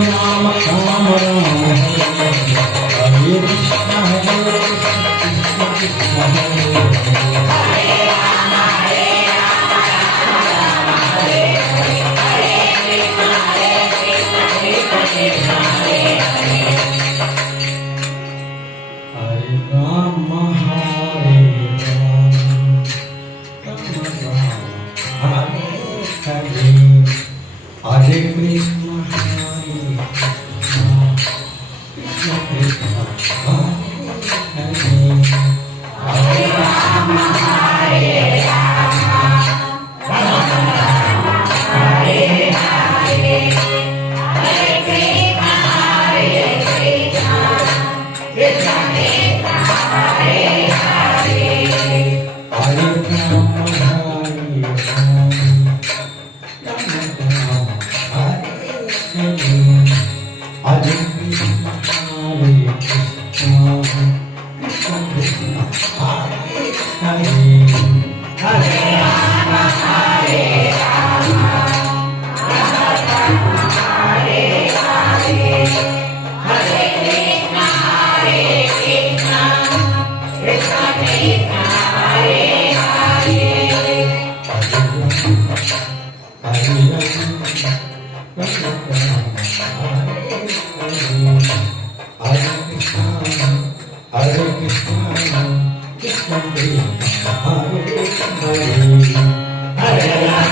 Ram Ram Hare Krishna Hare Krishna, Hare Krishna, Krishna Krishna, Hare Hare Rama, Hare Rama, Rama Rama, Hare Hare, Hare Krishna, Hare Krishna, Krishna Krishna, Hare Hare, Hare Rama, Hare Rama. Hare Krishna, Hare Krishna, Krishna Krishna, Hare Hare, Hare Rama, Hare Rama, Rama Rama, Hare Hare, Hare Krishna, Hare Krishna, Krishna Krishna, Hare Hare, Hare Hare Krishna, Krishna Krishna, Hare Hare, Hare Rama.